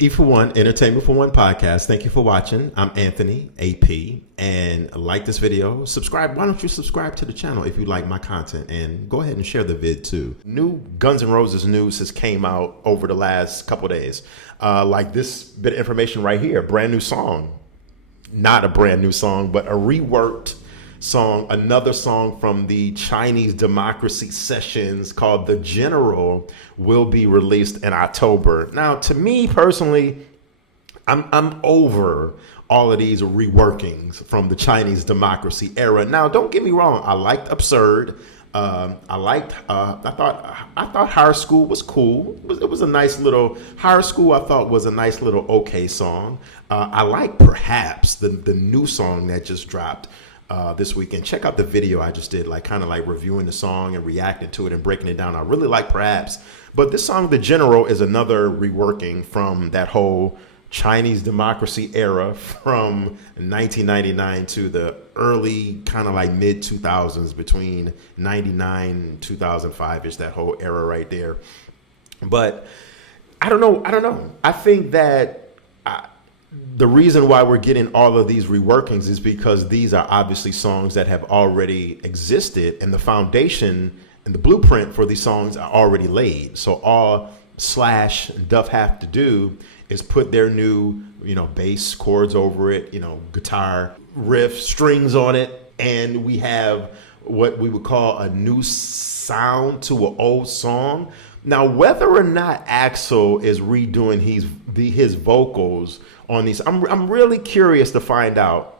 E for One, Entertainment for One podcast. Thank you for watching. I'm Anthony, AP, and like this video, subscribe. Why don't you subscribe to the channel if you like my content, and go ahead and share the vid too. New Guns N' Roses news has came out over the last couple days. Like this bit of information right here, brand new song. Not a brand new song, but a reworked song, another song from the Chinese Democracy Sessions called The General will be released in October. Now, to me personally, I'm over all of these reworkings from the Chinese Democracy era. Now, don't get me wrong, I liked Absurd. I thought Higher School was cool. It was a nice little Higher School. I thought was a nice little okay song. I like Perhaps, the new song that just dropped this weekend. Check out the video I just did, like kind of like reviewing the song and reacting to it and breaking it down. I really like Perhaps, but this song, The General, is another reworking from that whole Chinese Democracy era from 1999 to the early kind of like mid 2000s, between 99 and 2005 is that whole era right there. But I don't know. I think that the reason why we're getting all of these reworkings is because these are obviously songs that have already existed, and the foundation and the blueprint for these songs are already laid. So all Slash and Duff have to do is put their new, bass chords over it, guitar riff, strings on it, and we have what we would call a new sound to an old song. Now, whether or not Axl is redoing his vocals on these, I'm really curious to find out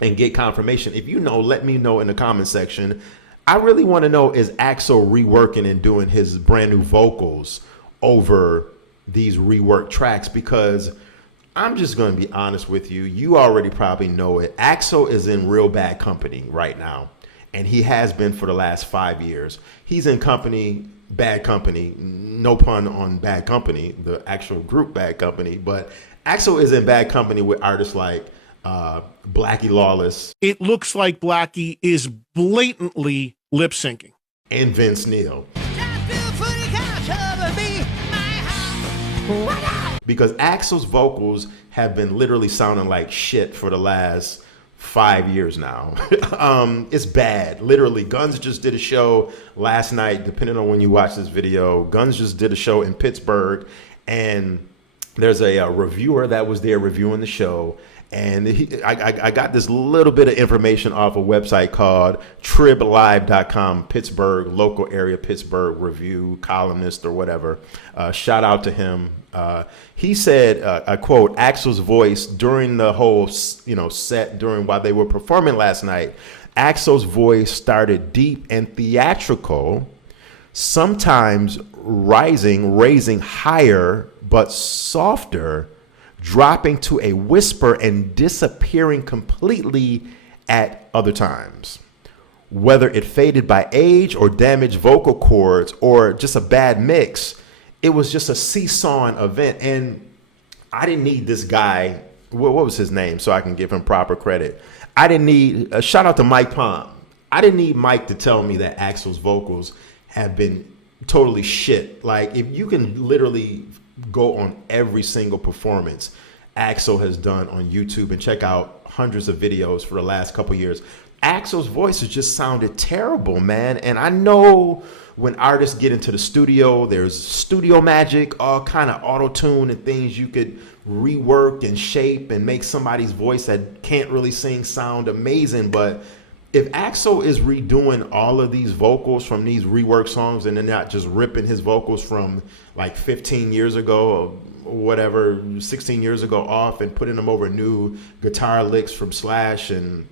and get confirmation. If you know, let me know in the comment section. I really want to know, is Axl reworking and doing his brand new vocals over these reworked tracks? Because I'm just going to be honest with you. You already probably know it. Axl is in real bad company right now, and he has been for the last 5 years. He's in bad company, no pun on Bad Company, the actual group Bad Company, but Axl is in bad company with artists like Blackie Lawless. It looks like Blackie is blatantly lip syncing. And Vince Neil. Because Axl's vocals have been literally sounding like shit for the last 5 years now. It's bad. Literally, Guns just did a show last night, depending on when you watch this video. Guns just did a show in Pittsburgh, and there's a reviewer that was there reviewing the show, and I got this little bit of information off a website called triblive.com, Pittsburgh, local area Pittsburgh review columnist or whatever. Shout out to him. He said, I quote, Axl's voice during the whole set while they were performing last night, Axl's voice started deep and theatrical, sometimes raising higher but softer, dropping to a whisper and disappearing completely at other times. Whether it faded by age or damaged vocal cords or just a bad mix, it was just a seesawing event. And I didn't need this guy, what was his name, so I can give him proper credit. I didn't need, shout out to Mike Palm. I didn't need Mike to tell me that Axl's vocals have been totally shit. Like, if you can literally go on every single performance Axl has done on YouTube and check out hundreds of videos for the last couple years, Axl's voice has just sounded terrible, man. And I know when artists get into the studio, there's studio magic, all kind of auto-tune and things you could rework and shape and make somebody's voice that can't really sing sound amazing. But if Axl is redoing all of these vocals from these reworked songs, and they're not just ripping his vocals from like 15 years ago or whatever, 16 years ago off, and putting them over new guitar licks from Slash and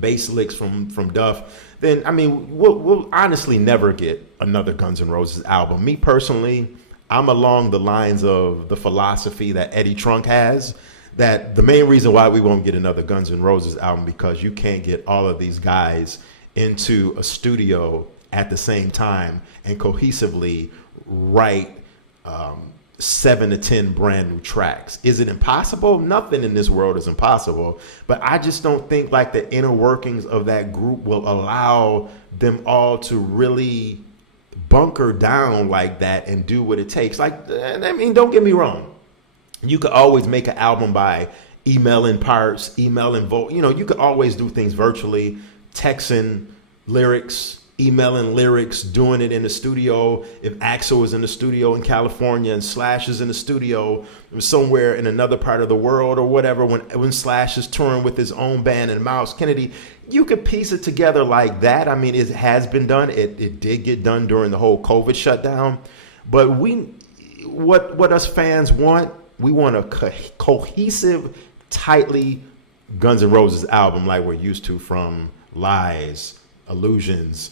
bass licks from Duff, then I mean, we'll honestly never get another Guns N' Roses album. Me personally, I'm along the lines of the philosophy that Eddie Trunk has, that the main reason why we won't get another Guns N' Roses album, because you can't get all of these guys into a studio at the same time and cohesively write 7 to 10 brand new tracks. Is it impossible? Nothing in this world is impossible, but I just don't think like the inner workings of that group will allow them all to really bunker down like that and do what it takes. Like, I mean, don't get me wrong. You could always make an album by emailing parts, emailing vote. You know, you could always do things virtually, texting lyrics, emailing lyrics, doing it in the studio. If Axl was in the studio in California and Slash is in the studio somewhere in another part of the world or whatever, when Slash is touring with his own band and Miles Kennedy, you could piece it together like that. I mean, it has been done. It did get done during the whole COVID shutdown. But what us fans want, we want a cohesive, tightly Guns N' Roses album like we're used to from Lies, Illusions,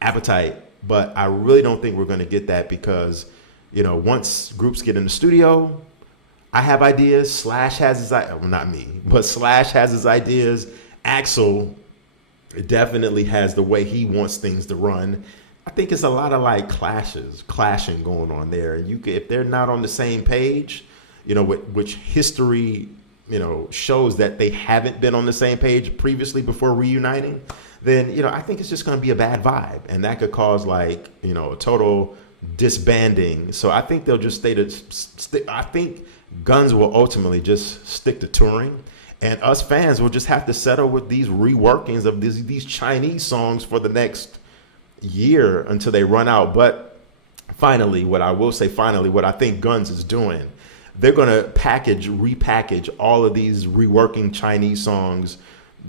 Appetite. But I really don't think we're going to get that because, you know, once groups get in the studio, I have ideas. Slash has his, well, not me, but Slash has his ideas. Axl definitely has the way he wants things to run. I think it's a lot of like clashing going on there. And if they're not on the same page, you know, which history, you know, shows that they haven't been on the same page previously before reuniting, then, you know, I think it's just going to be a bad vibe. And that could cause like, you know, a total disbanding. So I think they'll just I think Guns will ultimately just stick to touring. And us fans will just have to settle with these reworkings of these Chinese songs for the next year until they run out. But finally, what I think Guns is doing, they're going to repackage all of these reworking Chinese songs,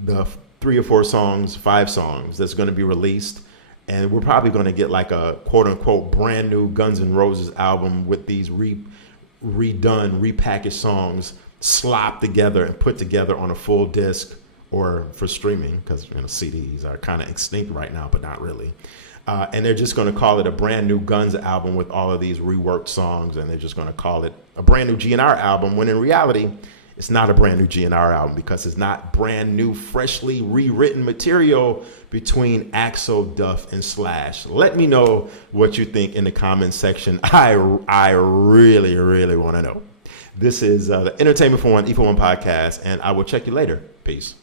the 3 or 4 songs, 5 songs that's going to be released. And we're probably going to get like a quote unquote brand new Guns N' Roses album with these redone, repackaged songs slopped together and put together on a full disc or for streaming, because, you know, CDs are kind of extinct right now, but not really. And they're just going to call it a brand new Guns album with all of these reworked songs, and they're just going to call it a brand new GNR album, when in reality, it's not a brand new GNR album because it's not brand new, freshly rewritten material between Axl, Duff, and Slash. Let me know what you think in the comments section. I really, really want to know. This is the Entertainment for One, E for One podcast, and I will check you later. Peace.